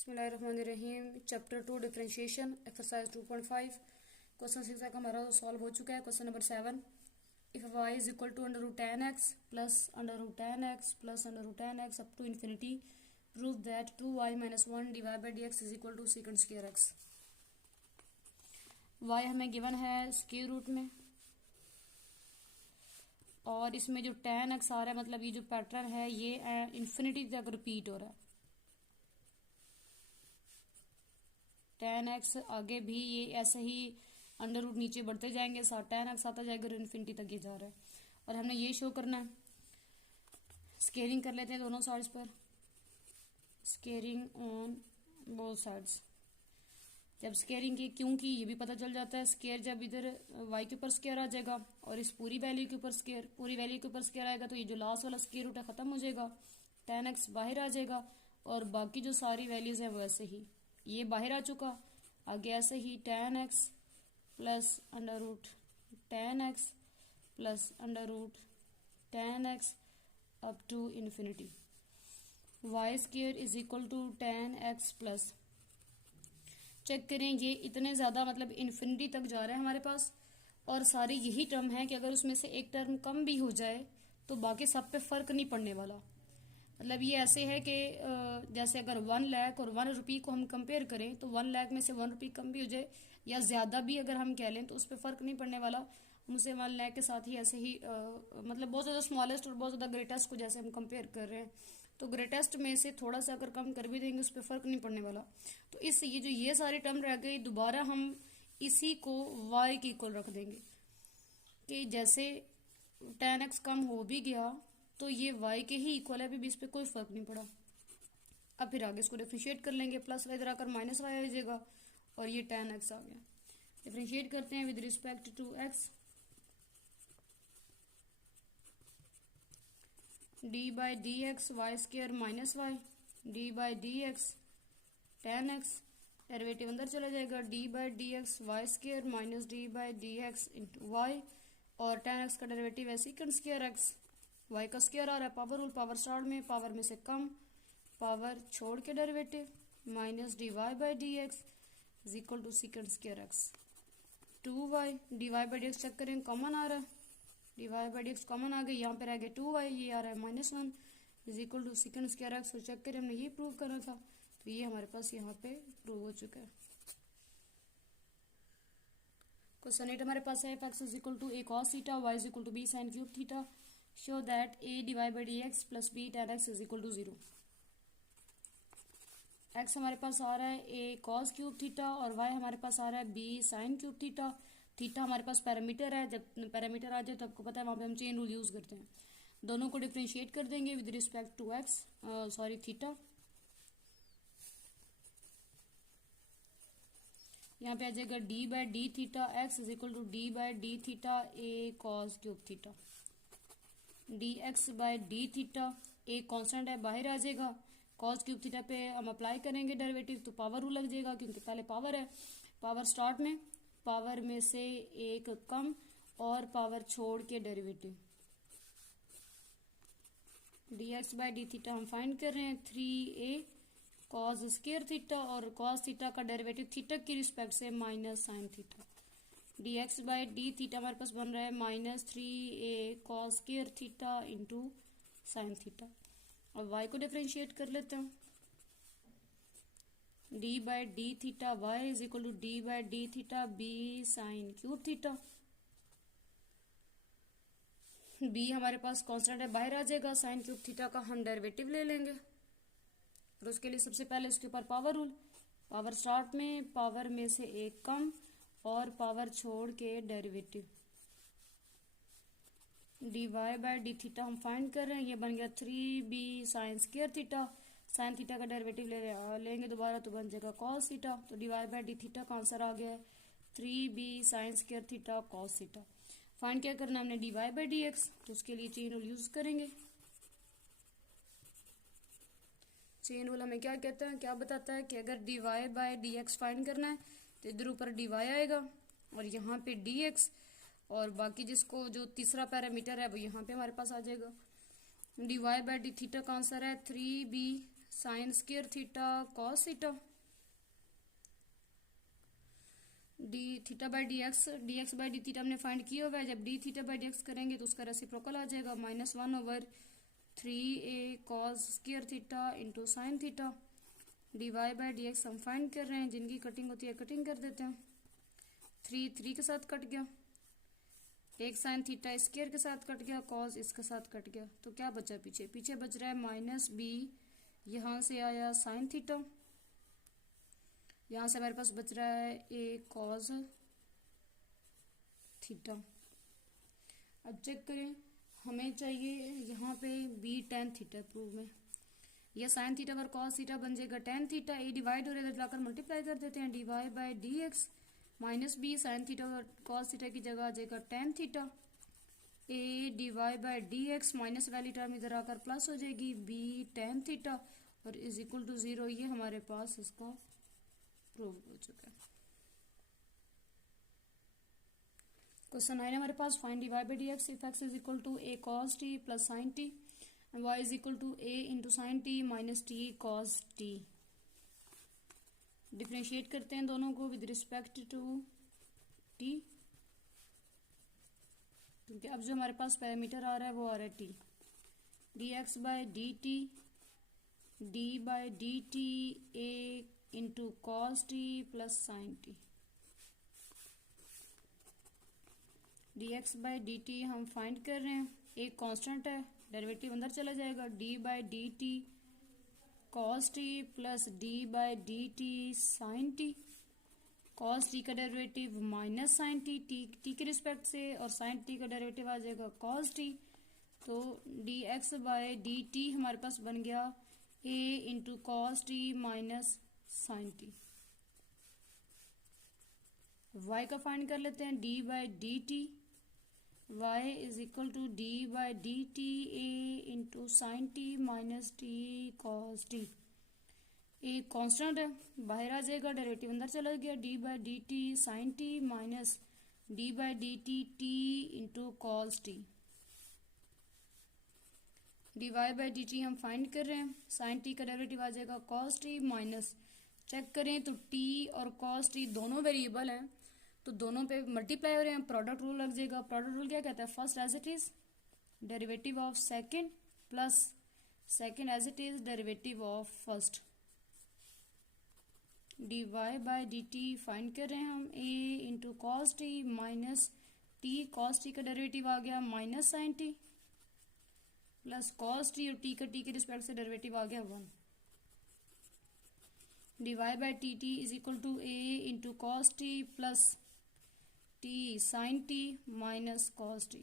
बिस्मिल्लाहिर्रहमानिर्रहीम। Chapter 2 differentiation exercise 2.5 question 6 का हमारा सॉल्व हो चुका है। Question number 7, if y is equal to under root ten x plus under root ten x plus under root ten x up to infinity, prove that 2y minus 1 divide by d x is equal to second square x. y हमें given है square root में, और इसमें जो ten x आ रहा है मतलब ये जो पैटर्न है ये इन्फिनिटी तक रिपीट हो रहा है। टेन एक्स आगे भी ये ऐसे ही अंडर रूट नीचे बढ़ते जाएंगे, साथ टेन एक्स आता जाएगा और इन्फिनिटी तक ये जा रहा है। और हमने ये शो करना है। स्केलिंग कर लेते हैं दोनों साइड्स पर, स्केलिंग ऑन बोथ साइड्स। जब स्केलिंग की, क्योंकि ये भी पता चल जाता है स्केयर जब इधर y के ऊपर स्केयर आ जाएगा और इस पूरी वैल्यू के ऊपर स्केयर, पूरी वैल्यू के ऊपर स्केयर आएगा तो ये जो लास्ट वाला स्केयर रूट है खत्म हो जाएगा, टेन एक्स बाहर आ जाएगा और बाकी जो सारी वैल्यूज है वो ऐसे ही, ये बाहर आ चुका, आगे ऐसे ही ten x plus under root ten x plus under root ten x up to infinity. Y square is equal to ten x plus, check करें ये इतने ज़्यादा मतलब इन्फिनिटी तक जा रहा है हमारे पास, और सारी यही टर्म है कि अगर उसमें से एक टर्म कम भी हो जाए तो बाकी सब पे फ़र्क नहीं पड़ने वाला। मतलब ये ऐसे है कि जैसे अगर 1 लाख और 1 रुपये को हम कंपेयर करें तो 1 लाख में से 1 रुपये कम भी हो जाए या ज़्यादा भी अगर हम कह लें तो उस पर फ़र्क नहीं पड़ने वाला। उनसे 1 लाख के साथ ही ऐसे ही मतलब बहुत ज़्यादा स्मॉलेस्ट और बहुत ज़्यादा ग्रेटेस्ट को जैसे हम कंपेयर कर रहे हैं तो ग्रेटेस्ट में से थोड़ा सा अगर कम कर भी देंगे उस पर फ़र्क नहीं पड़ने वाला। तो इस ये जो ये सारी टर्म रह गई दोबारा हम इसी को y के इक्वल रख देंगे कि जैसे टेन एक्स कम हो भी गया तो ये y के ही इक्वल है, अभी भी इस पर कोई फ़र्क नहीं पड़ा। अब फिर आगे इसको डिफ्रेंशिएट कर लेंगे, प्लस वाई इधर आकर माइनस वाई आ जाएगा और ये टेन एक्स आ गया। डिफ्रेंशिएट करते हैं with respect to x, d by d x y square minus y d by d x ten x, derivative अंदर चला जाएगा, d by d x y square minus d by d x into y, और ten x का derivative है second square x, y का square आ रहा है पावर रूल, पावर स्टार्ट में पावर में से कम, पावर छोड़ के derivative minus d y by d x is equal to second square x, two y d y by d x check करें कॉमन आ रहा है, d y by d x common आ गई, यहाँ पर आ गया टू वाई, ये आ रहा है minus one is equal to second square x. तो चेक करें हमने ये प्रूव करना था तो ये हमारे पास यहाँ पे प्रूव हो चुका है। क्वेश्चन 8 हमारे पास है f x is equal to a cos theta y is equal to b sine cube theta, show that a divide by d x plus b ten x is equal to 0। X हमारे पास आ रहा है a cos cube theta और y हमारे पास आ रहा है b sine cube theta. Theta हमारे पास पैरामीटर है, जब पैरामीटर आ जाए तो आपको पता है वहाँ पे हम चेन रूल यूज़ करते हैं। दोनों को डिफ्रेंशिएट कर देंगे with respect to x sorry theta. यहाँ पे आ जाएगा d by d theta x is equal to d by d theta a cos cube theta, d x by d theta a constant है बाहर आ जाएगा, कॉस क्यूब थीटा पे हम अप्लाई करेंगे डेरिवेटिव तो पावर रूल लग जाएगा क्योंकि पहले पावर है, पावर स्टार्ट में पावर में से एक कम और पावर छोड़ के derivative, d x by d theta हम फाइंड कर रहे हैं 3a कॉस स्क्वायर थीटा और कॉस थीटा का डेरिवेटिव थीटा की रिस्पेक्ट से minus sine theta, d x by d theta हमारे पास बन रहा है minus 3a cos square theta into sine theta. अब y को डिफ्रेंशिएट कर लेते हैं, d by d theta y is equal to d by d theta b sine cube theta, B हमारे पास कांस्टेंट है बाहर आ जाएगा, साइन क्यूब थीटा का हम डेरिवेटिव ले लेंगे और उसके लिए सबसे पहले उसके ऊपर पावर रूल, पावर स्टार्ट में पावर में से एक कम और पावर छोड़ के derivative, d y by d theta हम फाइंड कर रहे हैं, ये बन गया 3b sine square theta, sine theta का डेरिवेटिव लेंगे दोबारा तो बन जाएगा कॉस थीटा, तो d y by d theta का आंसर आ गया है 3b sine square theta cos theta. Find क्या करना है हमने D y by d x, तो उसके लिए चेन रूल यूज करेंगे। चेन रूल हमें क्या कहता है, क्या बताता है कि अगर d y by d x find करना है तो इधर ऊपर डी वाई आएगा और यहाँ पे डी एक्स और बाकी जिसको जो तीसरा पैरामीटर है वो यहाँ पे हमारे पास आ जाएगा। D y by d theta का आंसर है 3b sine square theta cos theta, d theta by d x by d theta हमने फाइंड किया हुआ है। जब d theta by d x करेंगे तो उसका रेसिप्रोकल आ जाएगा -1/3a cos square theta into sine theta. D y by d x हम फाइंड कर रहे हैं, जिनकी कटिंग होती है कटिंग कर देते हैं। 3 के साथ कट गया, एक साइन थीटा स्क्वायर के साथ कट गया, कॉस इसके साथ कट गया, तो क्या बचा पीछे? पीछे बच रहा है -b, यहाँ से आया साइन थीटा, यहाँ से हमारे पास बच रहा है a कॉस थीटा। अब चेक करें, हमें चाहिए यहाँ पे b tan थीटा प्रूव में, यह साइन थीटा पर कॉस थीटा बन जाएगा tan थीटा, a डिवाइड हो रहा है तो लाकर मल्टीप्लाई कर देते हैं, dy by d x minus b sine theta और कॉस थीटा की जगह आ जाएगा tan theta, a d y by d x minus वाली टर्म इधर आकर प्लस हो जाएगी b tan थीटा और इज इक्वल टू 0। ये हमारे पास इसका प्रूव हो चुका है। क्वेश्चन 9 हमारे पास find dy by d x if x is equal to a cos t plus sine t and y is equal to a into sine t minus t cos t। Differentiate करते हैं दोनों को with respect to t, क्योंकि अब जो हमारे पास parameter आ रहा है वो आ रहा है t। dx by d T, D by d T a into cos t plus sine T. dx by d t हम फाइंड कर रहे हैं, एक कांस्टेंट है, डेरिवेटिव अंदर चला जाएगा, d by d t cos t plus d by d t sine t. Cos t का derivative minus sine t, t के रिस्पेक्ट से, और साइन टी का डेरिवेटिव आ जाएगा कॉस टी, तो d x by d t हमारे पास बन गया a into cos t minus sine t. y का फाइंड कर लेते हैं, d by d t, y is equal to d by d T a into sine t minus t cos t. A constant है, बाहर आ जाएगा, derivative अंदर चला गया, d by d t sine t minus d by d t t into cos t. dy by d t हम find कर रहे हैं, साइन टी का डेरिवेटिव आ जाएगा कॉस टी माइनस, चेक करें तो t और कॉस टी दोनों वेरिएबल हैं तो दोनों पे मल्टीप्लाई हो रहे हैं, प्रोडक्ट रूल लग जाएगा। प्रोडक्ट रूल क्या कहता है? First as it is derivative of second plus second as it is derivative of first. dy by d t find कर रहे हैं हम, a into cos t minus t, cos t का डेरिवेटिव आ गया minus sine t plus cos t, और t के respect से डेरिवेटिव आ गया 1। dy by t t is equal to a into cos t plus t sine t minus cos t.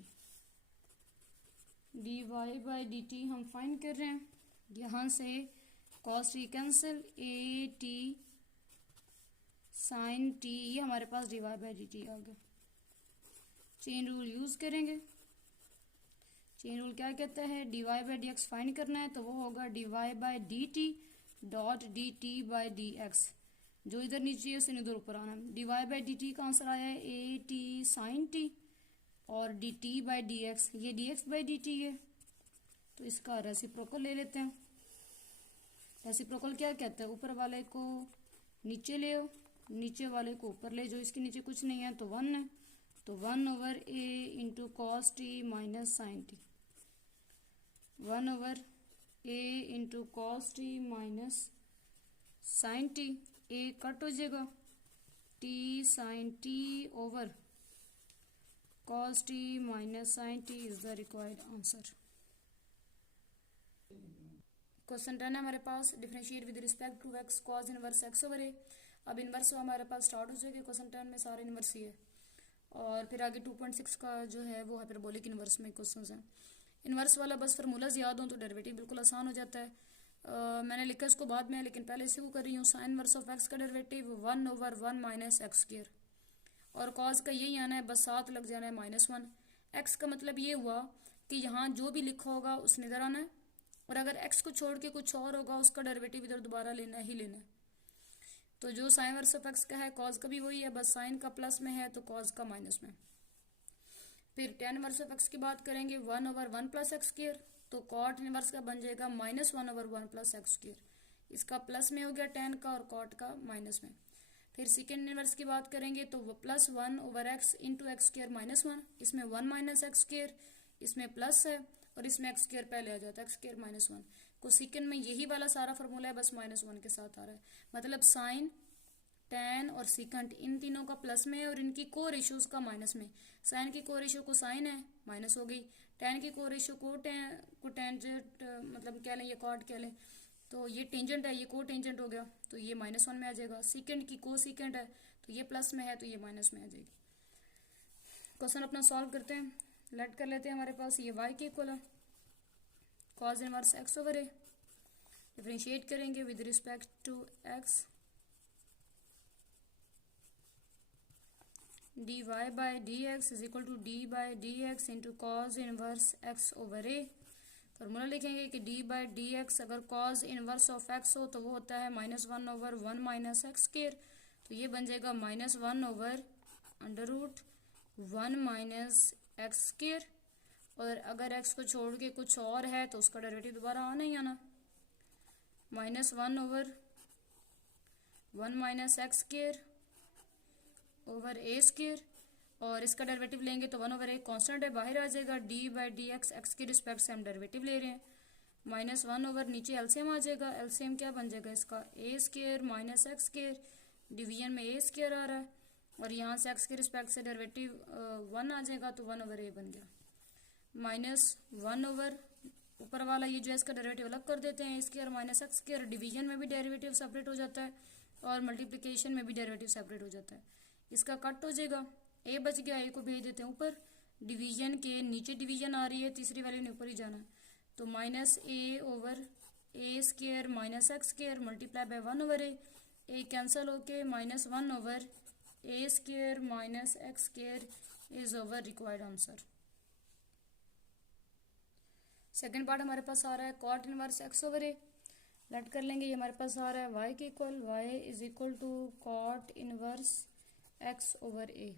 dy by d t हम find कर रहे हैं, यहाँ से cos t cancel, a t sine t, ये हमारे पास dy बाई डी टी आ गया। चेन रूल यूज करेंगे, चेन रूल क्या कहता है? dy by d x find करना है तो वो होगा dy by d t dot d t by d x, जो इधर नीचे है उसे इधर ऊपर आना है। dy बाई डी टी का आंसर आया है a टी साइन टी और d t by d x, ये d x by d t है, तो इसका रेसिप्रोकल ले लेते हैं। रेसिप्रोकल क्या कहता है? ऊपर वाले को नीचे ले आओ, नीचे वाले को ऊपर ले जाओ, इसके नीचे कुछ नहीं है तो 1 है, तो 1/a into cos t minus sine t, 1/a into cos t minus sine t, a cut हो जाएगा, t sine t over cos t minus sine t is the required answer. Question 10 है हमारे पास, differentiate with respect to x cos inverse x over a। अब inverse हमारे पास start हो जाएगा, क्वेश्चन 10 में सारे इनवर्स ही है, और फिर आगे 2.6 का जो है वो हाइपरबोलिक इनवर्स में क्वेश्चंस हैं। इनवर्स वाला बस फार्मूलाज याद हो तो डेरिवेटिव बिल्कुल आसान हो जाता है। मैंने लिखा इसको बाद में, लेकिन पहले इसी को कर रही हूँ। साइन इनवर्स ऑफ x का डेरिवेटिव 1/1 माइनस एक्स स्क्वायर, और कॉस का यही आना है, बस साथ लग जाना है -1। x का मतलब ये हुआ कि यहाँ जो भी लिखा होगा उसने इधर आना है, और अगर x को छोड़ के कुछ और होगा उसका डेरिवेटिव इधर दोबारा लेना ही लेना है। तो जो साइन इनवर्स ऑफ x का है कॉस का भी वही है, बस साइन का प्लस में है तो कॉस का माइनस में। फिर tan इनवर्स ऑफ x की बात करेंगे 1/1 प्लस एक्स स्क्वायर, तो कॉट इनवर्स का बन जाएगा -1/1 प्लस एक्स स्क्वायर। इसका प्लस में हो गया टेन का और कॉट का माइनस में। फिर सेकेंड इनवर्स की बात करेंगे तो वो plus one over x into x square minus one, इसमें वन माइनस एक्स स्क्र, इसमें प्लस है और इसमें एक्स स्क्र पहले आ जाता है, एक्स स्क्र माइनस वन। को सेकेंड में यही वाला सारा फॉर्मूला है, बस माइनस वन के साथ आ रहा है। मतलब साइन, टेन और सीकेंट इन तीनों का प्लस में है और इनकी को रेशियोज का माइनस में। साइन की को रेशियो को साइन है, माइनस हो गई। टेन की को रेशियो को टेंजेंट मतलब कह लें, ये कॉट कह लें, तो ये टेंजेंट है, ये को टेंजेंट हो गया, तो ये माइनस वन में आ जाएगा। सीकेंट की को सीकेंट है, तो ये प्लस में है, तो ये माइनस में आ जाएगी। क्वेश्चन अपना सॉल्व करते हैं। लेट कर लेते हैं, हमारे पास ये y के इक्वल है cos inverse x over a. Differentiate करेंगे with respect to x, dy by d x is equal to d by d x into cos inverse x over a. Formula लिखेंगे कि डी बाई डी एक्स अगर cos inverse of x हो तो वो होता है minus one over one minus x square, तो ये बन जाएगा minus one over under root one minus x square. और अगर x को छोड़ के कुछ और है तो उसका डेरिवेटिव दोबारा आना ही आना, minus one over one minus x square over a square, और इसका डेरिवेटिव लेंगे तो वन ओवर ए कॉन्स्टेंट है, बाहर आ जाएगा। D by d x x के रिस्पेक्ट से हम डेरिवेटिव ले रहे हैं, माइनस वन ओवर नीचे एलसीएम आ जाएगा। एलसीएम क्या बन जाएगा इसका, a square minus x square, division में ए स्क्र आ रहा है और यहाँ से एक्स के रिस्पेक्ट से डेरिवेटिव वन आ जाएगा, तो वन ओवर ए बन गया। माइनस वन ओवर ऊपर वाला ये जो है इसका डेरिवेटिव अलग कर देते हैं, square minus x square, division में भी डेरिवेटिव सेपरेट हो जाता है और मल्टीप्लिकेशन में भी डेरिवेटिव सेपरेट हो जाता है। इसका कट हो जाएगा, ए बच गया, ए को भेज देते हैं ऊपर, डिवीजन के नीचे डिवीजन आ रही है, तीसरी वैल्यू ने ऊपर ही जाना है, तो minus a over a square minus x square multiply by one over a cancel होके minus one over a square minus x square is over required answer. Second part हमारे पास आ रहा है cot inverse x over a. Let कर लेंगे, ये हमारे पास आ रहा है वाई के equal, y is equal to cot inverse x over a.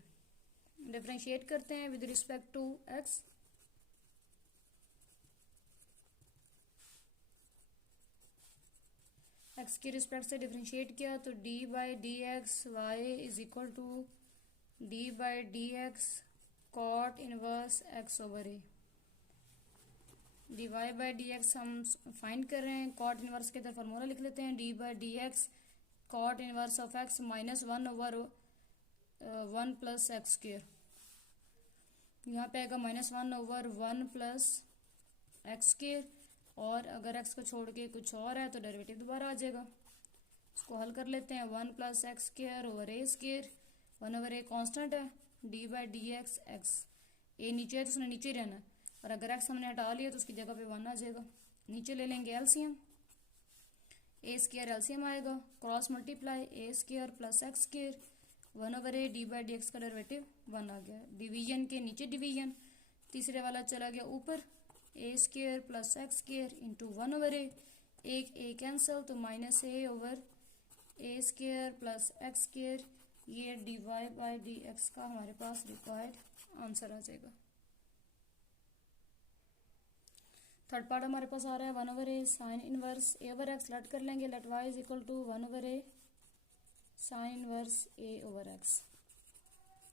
Differentiate करते हैं with respect to x, x के रिस्पेक्ट से डिफरेंशिएट किया तो d by d x y is equal to d by d x cot inverse x over a. D y by d x हम find कर रहे हैं, कॉट इनवर्स के तरफ फॉर्मूला लिख लेते हैं, d by d x cot inverse of x minus one over one plus x square, यहाँ पे आएगा minus one over one plus x square, और अगर एक्स को छोड़ के कुछ और है तो डेरिवेटिव दोबारा आ जाएगा। इसको हल कर लेते हैं, one plus x square over a square, one over a constant है, d by d x x, a नीचे है तो उसने नीचे रहना है, और अगर एक्स हमने हटा लिया तो उसकी जगह पे वन आ जाएगा। नीचे ले लेंगे एलसीएम, ए स्क्र एलसीएम आएगा, cross multiply A square plus x square one over a D by d x का डेरिवेटिव वन आ गया। डिवीजन के नीचे डिवीजन, तीसरे वाला चला गया ऊपर, a square plus x square into one over a, एक ए कैंसिल तो minus a over a square plus x square, ये d y by d x का हमारे पास रिक्वायर्ड आंसर आ जाएगा। थर्ड पार्ट हमारे पास आ रहा है one over a sine inverse a over x. Let कर लेंगे, let y is equal to one over a sine inverse a over x.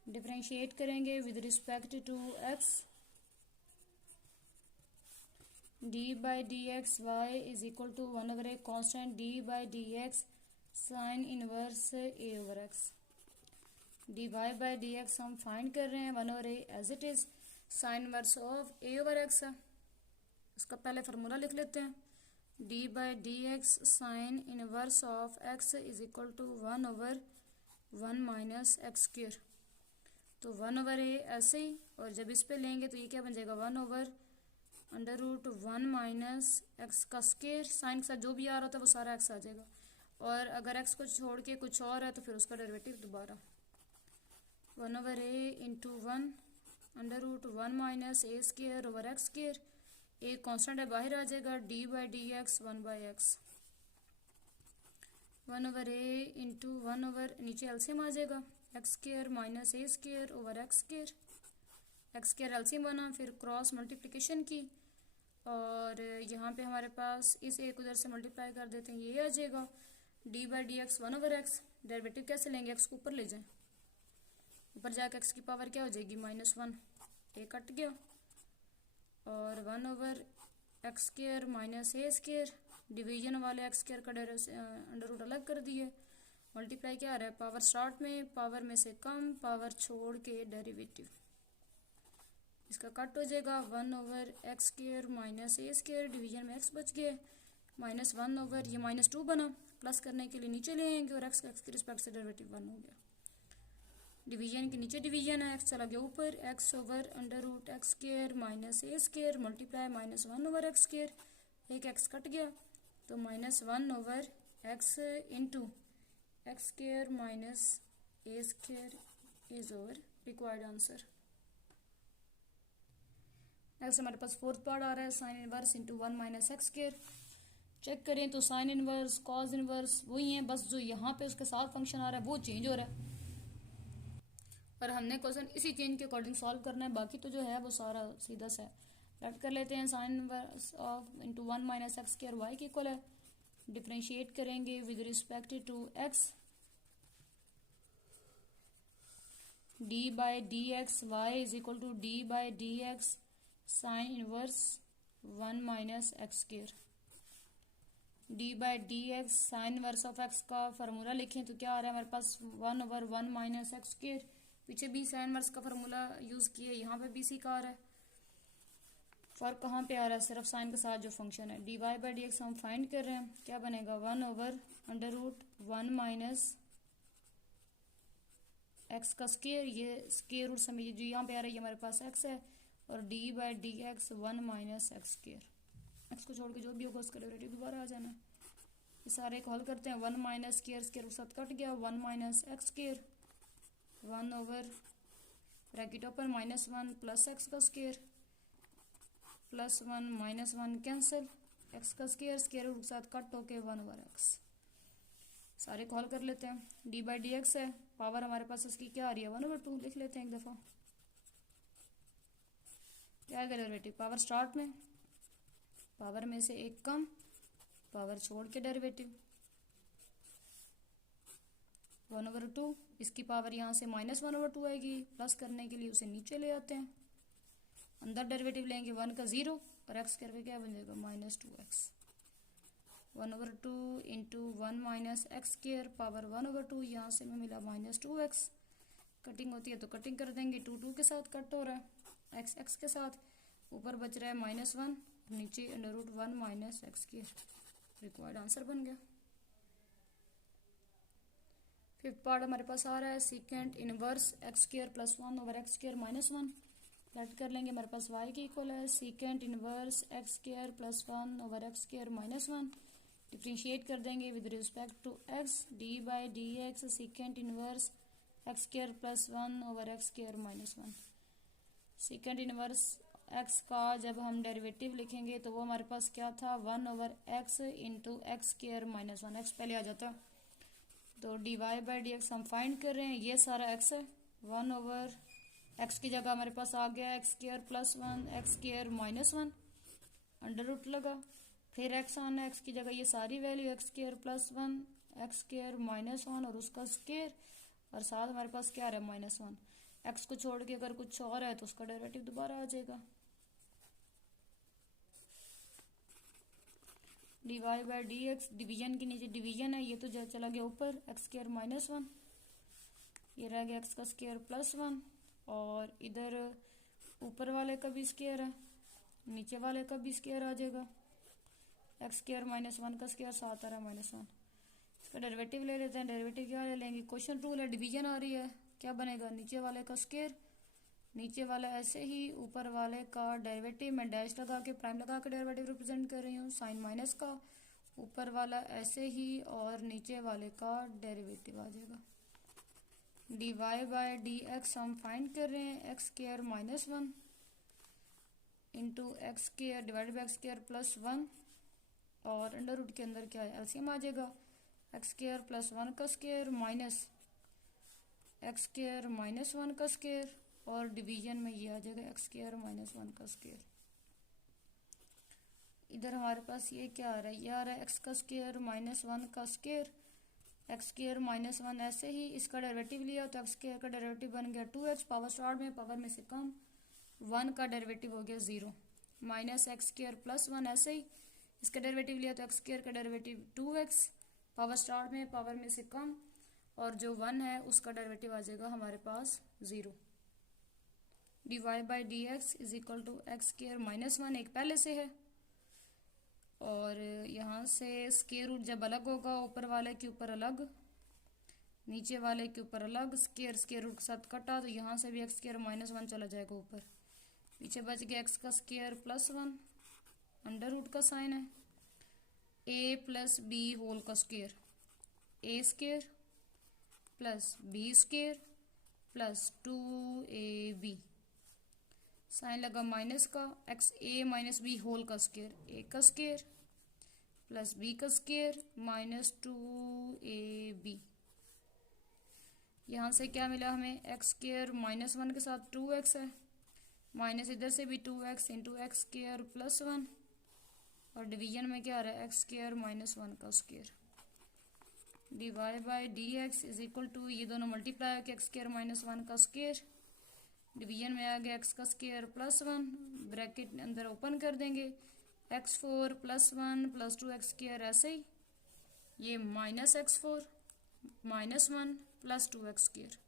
Differentiate करेंगे with respect to x, d by d x y is equal to one over a constant d by d x sine inverse a over x. D y by d x हम find कर रहे हैं, one over a as it is sine inverse of a over x है, उसका पहले formula लिख लेते हैं, d by d x sine inverse of x is equal to one over one minus x square, तो वन ओवर ए ऐसे ही, और जब इस पे लेंगे तो ये क्या बन जाएगा, one over under root one minus x का स्क्र, साइन के साथ जो भी आ रहा था वो सारा एक्स आ जाएगा, और अगर एक्स को छोड़ के कुछ और है तो फिर उसका डेरिवेटिव दोबारा, one over a into one under root one minus a square over x square, एक कांस्टेंट है बाहर आ जाएगा, d by d x one by x, one over a into one over नीचे एलसीएम आ जाएगा, x square minus a square over x square, x square LCM बना, फिर क्रॉस मल्टीप्लिकेशन की और यहाँ पे हमारे पास इस ए को उधर से मल्टीप्लाई कर देते हैं, ये आ जाएगा d by d x 1/x। Derivative कैसे लेंगे, एक्स को ऊपर ले जाएं, ऊपर जाकर एक्स की पावर क्या हो जाएगी -1, ए कट गया, और 1/x² minus a square, division वाले x² का अंडर रूट अलग कर दिए, मल्टीप्लाई क्या आ रहा है, पावर स्टार्ट में पावर में से कम, पावर छोड़ के डेरिवेटिव, इसका कट हो जाएगा 1/x² minus a square, division में x बच गए, -1 ये -2 बना, प्लस करने के लिए नीचे ले आएंगे और x का x के रिस्पेक्ट से डेरिवेटिव 1 हो गया, डिवीजन के नीचे डिवीजन है, x चला गया ऊपर, x/√x² minus a square multiply -1/x², एक x कट गया तो -1/x into x² minus a square is over required answer. Next हमारे पास फोर्थ पार्ट आ रहा है, sine inverse into 1 - x²। Check करें तो साइन इनवर्स कॉज इनवर्स वही है, बस जो यहाँ पे उसके साथ फंक्शन आ रहा है वो चेंज हो रहा है, और हमने क्वेश्चन इसी चेंज के अकॉर्डिंग सॉल्व करना है, बाकी तो जो है वो सारा सीधा सा है। रट कर लेते हैं, sine inverse of into 1 - x² y के इक्वल है, डिफ्रेंशिएट करेंगे with respect to x, d by d x y is equal to d by d x sine inverse 1 - x²। D by d x sine inverse of x का formula लिखें तो क्या आ रहा है हमारे पास 1/1 - x², पीछे भी साइन इनवर्स का फार्मूला यूज़ किए, यहाँ पे भी इसी का आ रहा है, फर्क कहाँ पे आ रहा है, सिर्फ साइन के साथ जो फंक्शन है। D y by d x हम फाइंड कर रहे हैं, क्या बनेगा 1/√1 - x का स्क्वायर, ये स्क्वायर रूट समझिए जो यहाँ पे आ रहा है ये हमारे पास x है, और D by d x 1 - x², x को छोड़ के जो भी होगा उसका डेरिवेटिव दोबारा आ जाना है। ये सारे को हल करते हैं, 1 - स्क्वायर स्क्वायर साथ कट गया, 1 - x², 1 bracket open -1 plus x का स्क्वायर प्लस 1 -1 कैंसिल, x का स्क्वायर स्क्वायर रूट साथ कट होके 1/x। सारे को हल कर लेते हैं, डी बाई डी एक्स है, पावर हमारे पास इसकी क्या आ रही है 1/2, लिख लेते हैं एक दफ़ा, क्या आएगा डेरिवेटिव, पावर स्टार्ट में पावर में से एक कम, पावर छोड़ के डेरिवेटिव 1/2, इसकी पावर यहाँ से -1/2 आएगी, प्लस करने के लिए उसे नीचे ले आते हैं, अंदर डेरिवेटिव लेंगे 1 का 0 और x करके क्या बन जाएगा -2x, 1/2 इंटू 1 - x² पावर 1/2, यहाँ से हमें मिला -2x, कटिंग होती है तो कटिंग कर देंगे, 2 के साथ कट हो रहा है, x के साथ, ऊपर बच रहा है -1, नीचे √1 - x², रिक्वायर्ड आंसर बन गया। फिफ्थ पार्ट हमारे पास आ रहा है, secant inverse x² + 1/x² -1, late कर लेंगे, हमारे पास y के इक्वल है, secant inverse x² + 1/x² -1, differentiate कर देंगे with respect to x, d by d x secant inverse x² + 1/x² -1। Secant inverse x का जब हम डेरिवेटिव लिखेंगे तो वो हमारे पास क्या था 1/x इंटू x² -1, x पहले आ जाता, तो d y by d x हम फाइंड कर रहे हैं, ये सारा x है, 1/x की जगह हमारे पास आ गया x² + 1 x² -1, अंडर रूट लगा, फिर x आना है x की जगह, ये सारी वैल्यू x² + 1 x² -1 और उसका स्क्वायर, और साथ हमारे पास क्या आ रहा है -1, x को छोड़ के अगर कुछ और है तो उसका डेरिवेटिव दोबारा आ जाएगा, d y by d x, division के नीचे डिवीजन है, ये तो चला गया ऊपर x² -1, ये रह गया x का स्क्वायर +1, और इधर ऊपर वाले का भी स्क्वायर है, नीचे वाले का भी स्क्वायर आ जाएगा, x² -1 का स्क्वायर साथ आ रहा है -1, इसका डेरिवेटिव ले लेते हैं, डेरिवेटिव क्या ले लेंगे, क्वेश्चन रूल है, डिवीजन आ रही है, क्या बनेगा नीचे वाले का स्क्वायर, नीचे वाला ऐसे ही, ऊपर वाले का डेरिवेटिव, मैं डैश लगा के प्राइम लगा के डेरिवेटिव रिप्रेजेंट कर रही हूँ, साइन माइनस का, ऊपर वाला ऐसे ही और नीचे वाले का डेरिवेटिव आ जाएगा, d y by d x हम फाइंड कर रहे हैं, x² -1 into x² divide by x² +1, और अंडर रूट के अंदर क्या है एलसीएम आ जाएगा, x² + 1 का स्क्वायर माइनस x² -1 का स्क्वायर, और डिवीजन में ये आ जाएगा x² -1 का स्क्वायर। इधर हमारे पास ये क्या आ रहा है, ये आ रहा है एक्स का स्क्वायर माइनस वन का square, x square minus one. ऐसे ही इसका डेरिवेटिव लिया तो एक्स स्क्वायर का डेरिवेटिव बन गया 2x, पावर स्टार्ट में पावर में से कम, वन का डेरिवेटिव हो गया 0, minus x square plus one. ऐसे ही इसका डेरिवेटिव लिया तो एक्स स्क्वायर का डेरिवेटिव 2x, पावर स्टार्ट में पावर में से कम, और जो 1 है उसका डेरिवेटिव आ जाएगा हमारे पास 0। dy by d x is equal to x square minus one, एक पहले से है, और यहाँ से स्क्वायर रूट जब अलग होगा, ऊपर वाले के ऊपर अलग, नीचे वाले के ऊपर अलग, स्क्वायर रूट के साथ कटा तो यहाँ से भी एक्स स्क्वायर माइनस वन चला जाएगा ऊपर, पीछे बच गया एक्स का square plus one, under root का साइन है, ए प्लस बी होल का square, a square plus b square plus 2ab, sign लगा माइनस का, x a minus b whole का स्क्वायर, ए का स्क्वायर प्लस बी का square minus 2ab। यहाँ से क्या मिला हमें, एक्स स्क्वायर माइनस वन के साथ 2x है, माइनस इधर से भी 2x into x square plus one, और डिवीजन में क्या आ रहा है एक्स स्क्वायर माइनस वन का square. dy by d x is equal to, ये दोनों मल्टीप्लाई होकर एक्स स्क्वायर माइनस वन का स्क्वायर, डिवीजन में आ गया एक्स का स्क्वायर प्लस वन, ब्रैकेट अंदर ओपन कर देंगे, x4 plus one plus 2x square. ऐसे ही ये minus x4 minus one plus 2x square,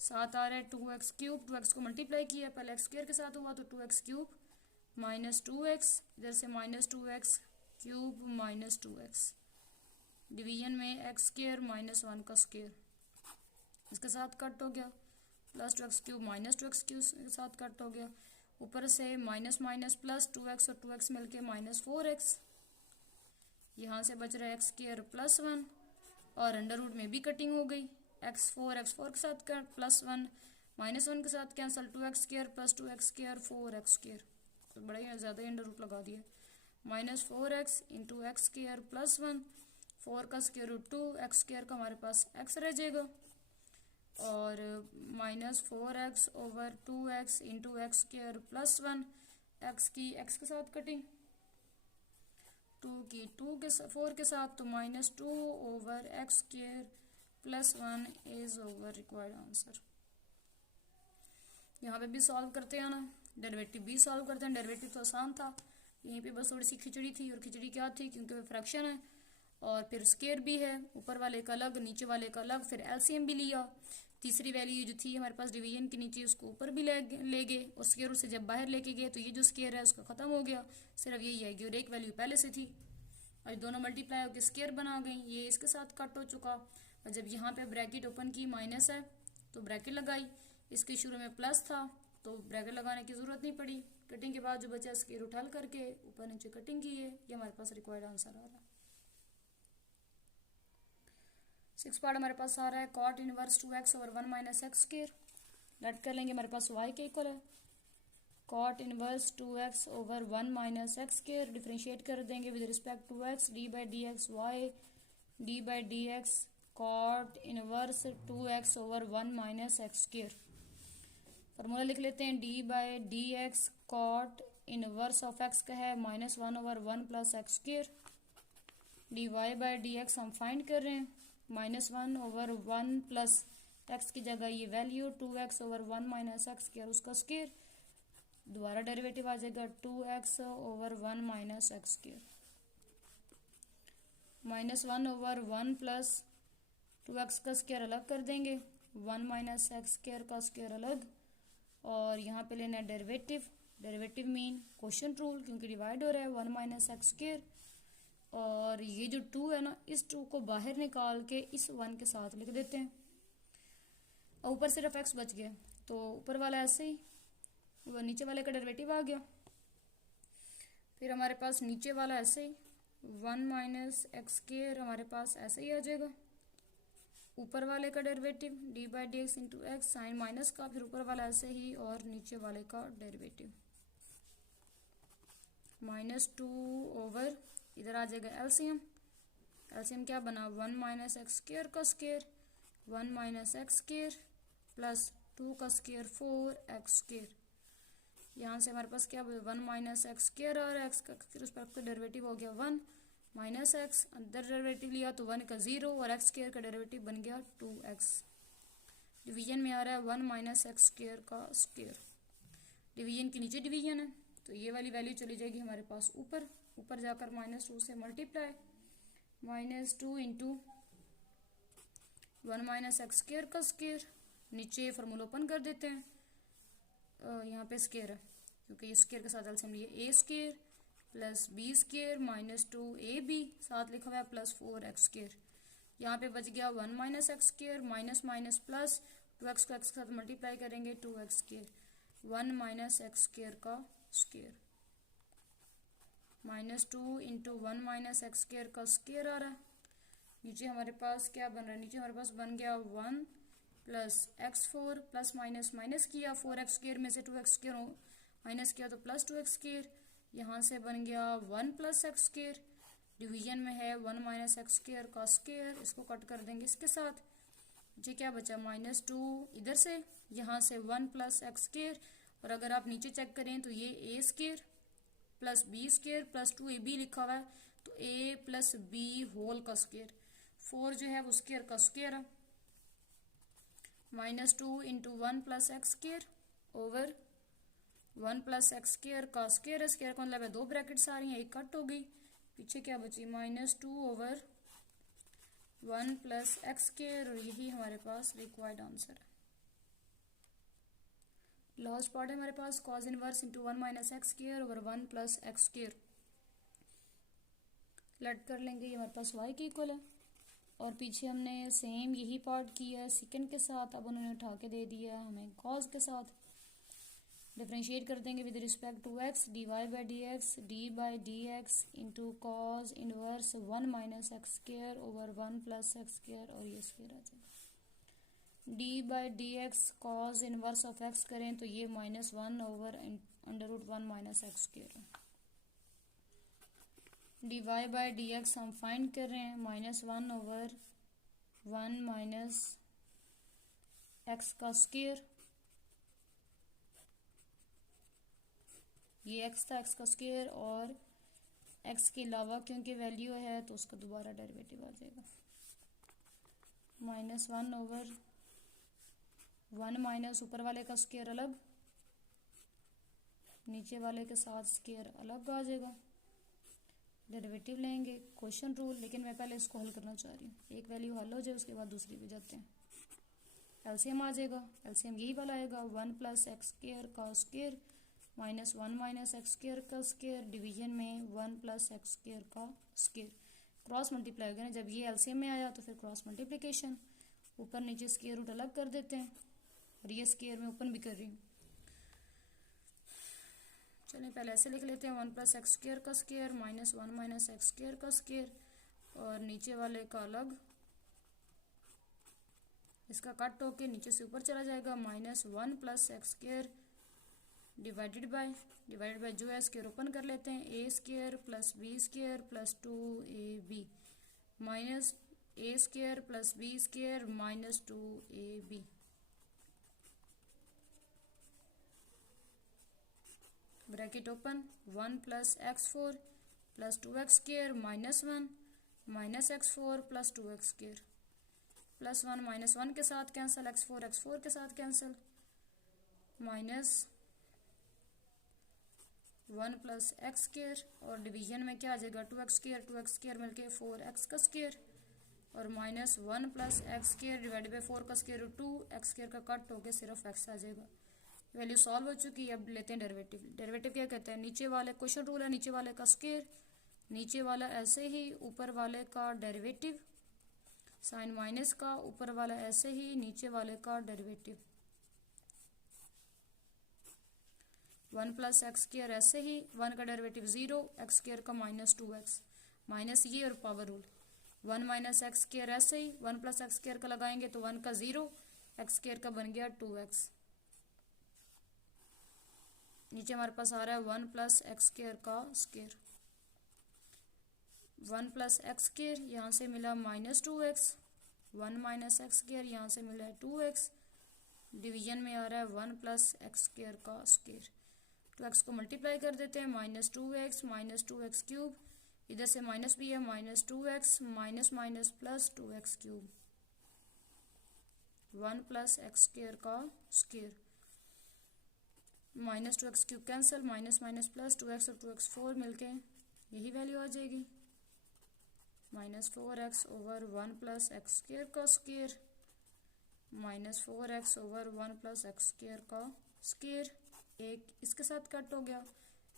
साथ आ रहा है 2x क्यूब, 2x को मल्टीप्लाई किया पहले एक्स स्क्वायर के साथ हुआ तो 2x क्यूब माइनस 2x, इधर से minus 2x cube minus 2x, division में एक्स स्क्वायर माइनस वन का स्क्वायर, इसके साथ कट हो गया, plus 2x cube minus 2x cube के साथ कट हो गया, ऊपर से माइनस माइनस प्लस 2x और 2x मिलके माइनस 4x, यहाँ से बच रहा है एक्स स्क्वायर प्लस वन, और अंडर रूट में भी कटिंग हो गई, x4 के साथ cut, plus one minus one के साथ cancel, 2x square plus 2x square 4x square, तो बड़ा ही ज़्यादा ही अंडर रूट लगा दिया, minus 4x into x square plus one, 4 का स्क्वायर रूट 2, एक्स स्क्वायर का हमारे पास x रह जाएगा, और minus 4x over 2x into x square plus one, x की x के साथ कटिंग, 2 की 4 के साथ, तो minus 2 over x square plus one is over required answer. यहाँ पे भी सॉल्व करते हैं ना, डेरिवेटिव भी सॉल्व करते हैं, डेरिवेटिव तो आसान था, यहीं पे बस थोड़ी सी खिचड़ी थी, और खिचड़ी क्या थी क्योंकि वो फ्रैक्शन है, और फिर स्क्वायर भी है, ऊपर वाले का अलग नीचे वाले का अलग, फिर एलसीएम भी लिया, तीसरी वैल्यू जो थी हमारे पास डिवीजन के नीचे उसको ऊपर भी ले गए, और स्क्वायर से जब बाहर लेके गए तो ये जो स्क्वायर है उसका ख़त्म हो गया, सिर्फ यही आएगी, और एक वैल्यू पहले से थी, और दोनों मल्टीप्लाई होकर स्क्वायर बना गई, ये इसके साथ कट हो चुका, और जब यहाँ पे ब्रैकेट ओपन की माइनस है तो ब्रैकेट लगाई, इसके शुरू में प्लस था तो ब्रैकेट लगाने की ज़रूरत नहीं पड़ी, कटिंग के बाद जो बचा स्क्वायर रूट हल करके ऊपर नीचे कटिंग की है, ये हमारे पास रिक्वायर्ड आंसर आ रहा है। 6 पार्ट हमारे पास आ रहा है cot inverse 2x over 1 minus x square, let कर लेंगे, हमारे पास y के इक्वल है, cot inverse 2x over 1 minus x square, differentiate कर देंगे with respect to x, d by d x y, d by d x cot inverse 2x over 1 minus x square, formula लिख लेते हैं, d by d x cot inverse of x का है minus 1 over 1 plus x square, d y by d x हम find कर रहे हैं, minus 1 over 1 plus x की जगह ये value 2x over 1 minus x square, उसका स्क्वायर, दोबारा डेरिवेटिव आ जाएगा 2x over 1 minus x square, minus 1 over 1 plus 2x का स्क्वायर अलग कर देंगे, 1 माइनस एक्स स्क्वायर का स्क्वायर अलग, और यहाँ पे लेना है derivative, derivative mean quotient rule, क्योंकि डिवाइड हो रहा है 1 माइनस एक्स स्क्वायर, और ये जो 2 है ना, इस 2 को बाहर निकाल के इस 1 के साथ लिख देते हैं, और ऊपर सिर्फ x बच गया, तो ऊपर वाला ऐसे ही, वो नीचे वाले का डेरिवेटिव आ गया, फिर हमारे पास नीचे वाला ऐसे ही 1 माइनस एक्स स्क्वायर हमारे पास ऐसे ही आ जाएगा, ऊपर वाले का derivative d by d x into x, sine minus का, फिर ऊपर वाला ऐसे ही, और नीचे वाले का डेरिवेटिव -2 ओवर, इधर आ जाएगा एलसीएम, एलसीएम क्या बना 1 माइनस एक्स स्क्वायर का square, 1 minus x square plus 2 का स्क्वायर 4 एक्स स्क्वायर, यहाँ से हमारे पास क्या 1 माइनस एक्स स्क्र आ रहा है, एक्स का फिर उस पर डेरिवेटिव हो गया 1 माइनस एक्स, अंदर डेरिवेटिव लिया तो 1 का 0 और एक्स स्क्र का डेरिवेटिव बन गया 2x। डिवीजन में आ रहा है 1 माइनस एक्स स्क्र का स्क्र, डिवीजन के नीचे डिवीजन है तो ये वाली वैल्यू चली जाएगी हमारे पास ऊपर, ऊपर जाकर -2 से multiply, -2 into 1 minus x square का स्क्र, नीचे फार्मूला ओपन कर देते हैं, यहाँ पे स्क्र है क्योंकि ये स्क्र के साथ एलसीएम लिए, a square plus b square -2ab साथ लिखा हुआ है प्लस 4x स्क्र, यहाँ पे बच गया 1 minus x square minus minus plus 2x को x के साथ मल्टीप्लाई करेंगे 2x square, 1 minus x square का square, -2 into 1 minus x square का स्क्र आ रहा है। नीचे हमारे पास क्या बन रहा है, नीचे हमारे पास बन गया 1 plus x4 plus minus minus किया 4x स्क्र में से 2x स्क्र माइनस किया तो प्लस 2x स्क्र, यहाँ से बन गया 1 प्लस एक्स स्क्र, डिवीजन में है 1 माइनस एक्स स्क्र का स्क्र, इसको कट कर देंगे इसके साथ, मुझे क्या बचा -2 इधर से, यहाँ से 1 प्लस एक्स स्क्र, और अगर आप नीचे चेक करें तो ये a square plus b square plus 2ab लिखा हुआ है तो a प्लस बी होल का स्क्र, 4 जो है वो स्क्र का स्क्र है, -2 into 1 plus x square over 1 plus x square का स्क्र है, स्क्र का मतलब है 2 ब्रैकेट्स आ रही हैं, एक कट हो गई, पीछे क्या बची -2 ओवर 1 प्लस एक्स स्क्र, और यही हमारे पास रिक्वायर्ड आंसर है। लास्ट पार्ट है हमारे पास cos inverse into 1 minus x square over 1 plus x square, let कर लेंगे, ये हमारे पास y के इक्वल है, और पीछे हमने सेम यही पार्ट किया है सेकंड के साथ, अब उन्होंने उठा के दे दिया हमें कॉज के साथ, डिफ्रेंशिएट कर देंगे with respect to x, dy by d x d by d x into cos inverse 1 minus x square over 1 plus x square, और ये स्क्र आ जाएगा d by d x cos inverse of x करें तो ये -1 over √1 minus x square, dy by d x हम find कर रहे हैं -1 ओवर 1 माइनस एक्स का स्क्र, ये x था x का स्क्र, और x के अलावा क्योंकि वैल्यू है तो उसका दोबारा डेरिवेटिव आ जाएगा, -1 ओवर 1 माइनस ऊपर वाले का स्क्र अलग, नीचे वाले के साथ स्क्र अलग आ जाएगा, डेरिवेटिव लेंगे क्वेश्चन रूल, लेकिन मैं पहले इसको हल करना चाह रही हूँ, एक वैल्यू हल हो जाए उसके बाद दूसरी पे जाते हैं, एलसीएम आ जाएगा, एलसीएम यही वाला आएगा 1 प्लस एक्स स्क्र का स्क्र -1 माइनस एक्स स्क्र का स्क्र, डिवीजन में 1 प्लस एक्स स्क्र का स्क्र, क्रॉस मल्टीप्लाई होगा ना, जब ये एलसीएम में आया तो फिर क्रॉस मल्टीप्लिकेशन, ऊपर नीचे स्क्वायर रूट अलग कर देते हैं, और ये स्क्वायर में ओपन भी कर रही हूँ, चलिए पहले ऐसे लिख लेते हैं 1 प्लस एक्स स्क्र का स्क्र -1 माइनस एक्स स्क्र का स्क्र, और नीचे वाले का अलग, इसका कट होके नीचे से ऊपर चला जाएगा, -1 plus x square divided by जो है स्क्वायर ओपन कर लेते हैं, a square plus b square plus 2ab minus a square plus b square -2ab, bracket open 1 plus x4 plus 2x square -1 minus x4 plus 2x square plus 1 -1 के साथ cancel, x4 के साथ cancel, -1 plus x square, और division में क्या आ जाएगा 2x square मिलके 4x का स्क्वायर, और -1 plus x square divided by 4 का स्क्वायर रूट 2, एक्स स्क्वायर का कट होके सिर्फ x आ जाएगा, वैल्यू सॉल्व हो चुकी है। अब लेते हैं डेरिवेटिव, डेरिवेटिव क्या कहते हैं, नीचे वाले क्वेश्चन रूल है, नीचे वाले का स्क्वायर, नीचे वाला ऐसे ही, ऊपर वाले का डेरिवेटिव, साइन माइनस का, ऊपर वाला ऐसे ही, नीचे वाले का डेरिवेटिव, 1 प्लस एक्स स्क्वायर ऐसे ही, 1 का डेरिवेटिव 0, एक्स स्क्वायर का -2x, माइनस ये और power rule, 1 minus x square ऐसे ही, 1 प्लस एक्स स्क्वायर का लगाएंगे तो 1 का 0, एक्स स्क्वायर का बन गया 2x, नीचे हमारे पास आ रहा है 1 प्लस एक्स स्क्वायर का स्क्वायर, 1 प्लस एक्स स्क्वायर यहाँ से मिला -2x, 1 माइनस एक्स स्क्वायर यहाँ से मिला है 2x, डिवीजन में आ रहा है 1 प्लस एक्स स्क्वायर का स्क्वायर, 2x को मल्टीप्लाई कर देते हैं, -2x इधर से माइनस भी है, -2x minus plus 2x cube 1 plus x square का square, -2x cube cancel, minus plus 2x और 2x 4 मिलके यही वैल्यू आ जाएगी, -4x over 1 plus x square का square, -4x over 1 plus x square का स्क्र, एक इसके साथ कट हो गया,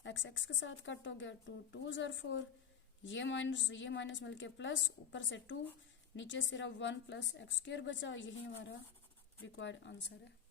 x के साथ कट हो गया, 2 2 ज़र 4, ये माइनस मिलके प्लस, ऊपर से 2, नीचे सिर्फ 1 प्लस एक्स स्क्र बचा, यही हमारा रिक्वायर्ड आंसर है।